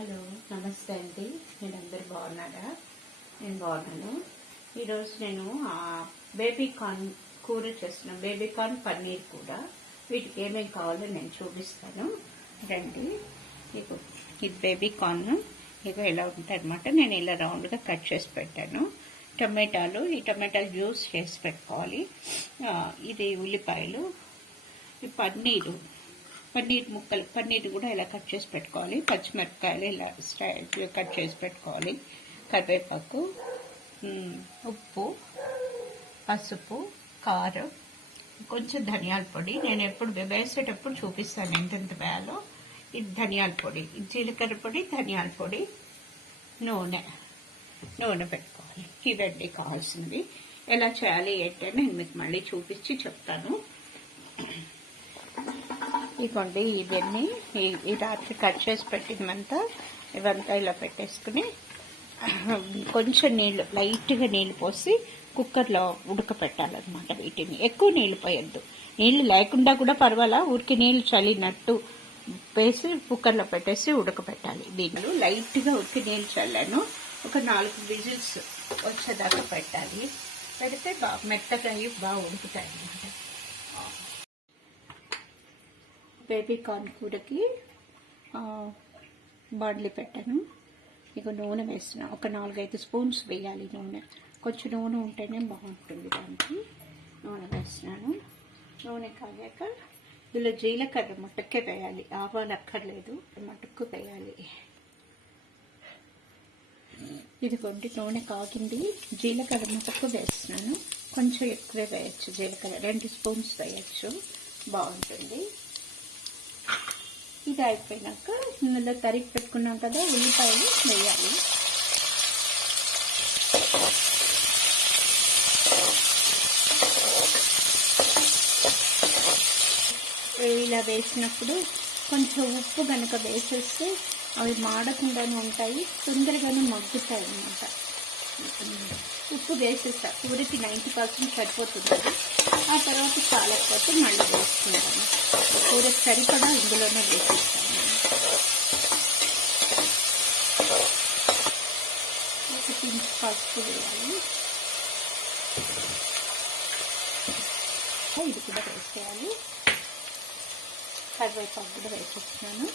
Hello నమస్తే అండి. మీరందరూ బాగున్నారా? నేను బాగున్నాను. ఈరోజు నేను బేబీ కార్న్ కూర చేస్తున్నాను. బేబీ కార్న్ పన్నీర్ కూర. వీటికి ఏమేమి కావాలో నేను చూపిస్తాను రండి. ఇది బేబీ కార్న్ ఎలా ఉంటాయి అన్నమాట. నేను ఇలా రౌండ్గా కట్ చేసి పెట్టాను. టమాటాలు, ఈ టమాటాలు జ్యూస్ చేసి పెట్టుకోవాలి. ఇది ఉల్లిపాయలు, ఈ పన్నీరు ముక్కలు, పన్నీర్ కూడా ఇలా కట్ చేసి పెట్టుకోవాలి. పచ్చిమిరపకాయలు ఇలా స్టైల్ కట్ చేసి పెట్టుకోవాలి. కరివేపాకు, ఉప్పు, పసుపు, కారం, కొంచెం ధనియాల పొడి. నేను ఎప్పుడు వేసేటప్పుడు చూపిస్తాను ఎంతెంత వేయాలో. ఇది ధనియాల పొడి, జీలకర్ర పొడి, ధనియాల పొడి, నూనె పెట్టుకోవాలి. ఇవన్నీ కావాల్సినవి. ఎలా చేయాలి ఏంటంటే నేను మీకు మళ్ళీ చూపించి చెప్తాను. ఇవ్వండి, ఇవన్నీ ఈ రాత్రి కట్ చేసి పెట్టినమంతా ఇవంతా ఇలా పెట్టేసుకుని కొంచెం నీళ్ళు, లైట్గా నీళ్ళు పోసి కుక్కర్లో ఉడకపెట్టాలన్నమాట. వీటిని ఎక్కువ నీళ్ళు పోయొద్దు. నీళ్ళు లేకుండా కూడా పర్వాలా, ఊరికి నీళ్ళు చల్లినట్టు వేసి కుక్కర్లో పెట్టేసి ఉడకపెట్టాలి. దీనిలో లైట్గా ఉరికి నీళ్ళు చల్లాను. ఒక 4 విజిల్స్ వచ్చేదాకా పెట్టాలి. పెడితే బాగా మెత్తగా అయ్యి బాగా ఉడుకుతాయి అన్నమాట. బేబీ కార్న్ కూరకి బాండ్లీ పెట్టాను. ఇక నూనె వేస్తున్నా. ఒక 4-5 స్పూన్స్ వేయాలి నూనె. కొంచెం నూనె ఉంటేనే బాగుంటుంది. దానికి నూనె వేస్తున్నాను. నూనె కాగాక ఇందులో జీలకర్ర మటుక్కే వేయాలి. ఆవాలు అక్కర్లేదు, మటుక్కు వేయాలి. ఇదిగోండి, నూనె కాగింది. జీలకర్ర మటుక్కు వేస్తున్నాను. కొంచెం ఎక్కువే వేయచ్చు. జీలకర్ర 2 స్పూన్స్ వేయచ్చు, బాగుంటుంది. ఇది అయిపోయినాక ఇందులో తరిగి పెట్టుకున్నాం కదా ఉల్లిపాయలు వేయాలి. ఇలా వేసినప్పుడు కొంచెం ఉప్పు కనుక వేసేస్తే అవి మాడకుండానే ఉంటాయి, తొందరగానే మగ్గుతాయి అన్నమాట. ఉప్పు వేసేస్తా. కూరకి 90% సరిపోతుంది. ఆ తర్వాత చాలకపోతే మళ్ళీ వేసుకుంటాను. కూరకు సరిపడా ఇందులోనే వేసేస్తాను. ఒక పించ్ పసుపు వేయాలి. ఇది కూడా వేసేయాలి. కరివేపాకు కూడా వేసేస్తున్నాను.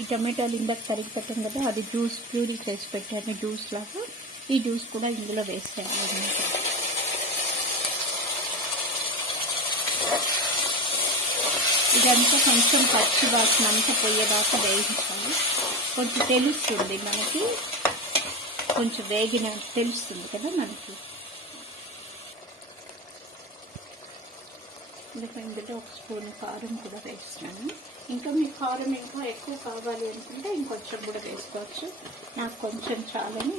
ఈ టమాటాలు ఇందాక తరిగి పెట్టాను కదా, అది జ్యూస్ ప్యూరీ చేసి పెట్టాను, జ్యూస్ లాగా. ఈ జ్యూస్ కూడా ఇందులో వేసేయాలన్నమాట. ఇదంతా కొంచెం పచ్చి వాసన అంతా పోయేదాకా వేయించాలి. కొంచెం తెలుస్తుంది మనకి, కొంచెం వేగిన తెలుస్తుంది కదా మనకి. ఇందులో 1 స్పూన్ కారం కూడా వేస్తున్నాను. ఇంకా మీ కారం ఇంకా ఎక్కువ కావాలి అనుకుంటే ఇంకొంచెం కూడా వేసుకోవచ్చు. నాకు కొంచెం చాలని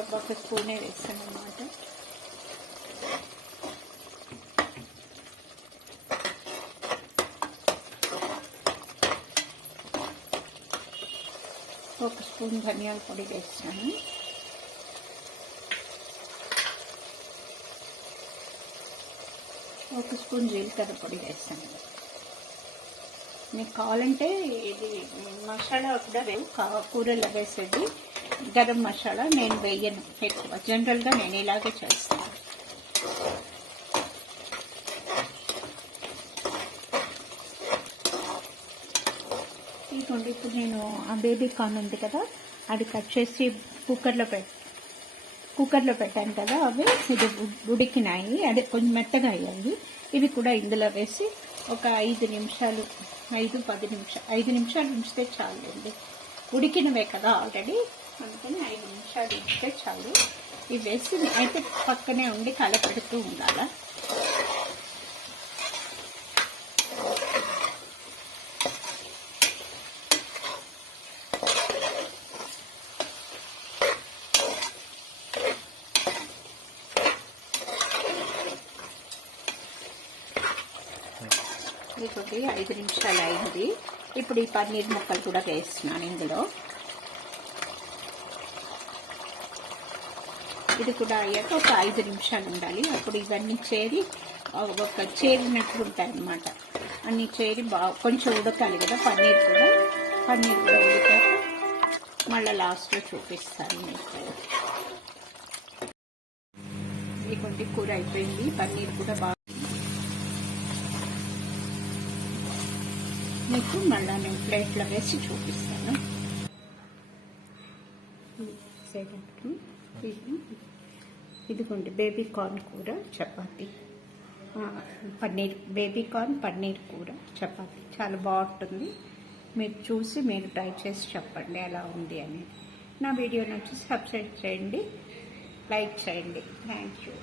1 స్పూనే వేస్తాను అన్నమాట. ఒక స్పూన్ ధనియాల పొడి వేస్తాను. ఒక స్పూన్ జీలకర్ర పొడి వేస్తాను. మీకు కావాలంటే ఇది మసాలా కూడా కూరలో వేసేది గరం మసాలా నేను వేయను ఎక్కువ. జనరల్గా నేను ఇలాగే చేస్తాను. ఇదిగోండి, ఇప్పుడు నేను ఆ బేబీ కార్న్ ఉంది కదా, అది కట్ చేసి కుక్కర్లో పెట్టాను కదా, అవి ఇది ఉడికినాయి. అదే కొంచెం మెత్తగా అయ్యాయి. ఇవి కూడా ఇందులో వేసి ఒక 5 నిమిషాలు 5 నిమిషాలు ఉంచితే చాలండి. ఉడికినవే కదా ఆల్రెడీ, అందుకని 5 నిమిషాలు ఉంచితే చాలు. ఇవి వేసి అయితే పక్కనే ఉండి కలపెడుతూ ఉండాలి. ఇది 5 నిమిషాలు అయింది. ఇప్పుడు ఈ పన్నీర్ ముక్కలు కూడా వేస్తున్నాను ఇందులో. ఇది కూడా అయ్యాక ఒక 5 నిమిషాలు ఉండాలి. అప్పుడు ఇవన్నీ చేరినట్లు ఉంటాయి అన్నమాట. అన్నీ చేరి బాగా కొంచెం ఉడకాలి కదా పన్నీర్ కూడా ఉడికాక మళ్ళీ లాస్ట్లో చూపిస్తాను మీకు. ఇటువంటి కూర అయిపోయింది. పన్నీర్ కూడా బాగా మీకు మళ్ళీ నేను ప్లేట్లో వేసి చూపిస్తాను. ఇదిగోండి బేబీ కార్న్ కూర చపాతీ, బేబీ కార్న్ పన్నీర్ కూర చపాతీ చాలా బాగుంటుంది. మీరు చూసి మీరు ట్రై చేసి చెప్పండి ఎలా ఉంది అనేది. నా వీడియో నచ్చి సబ్స్క్రైబ్ చేయండి, లైక్ చేయండి. Thank you.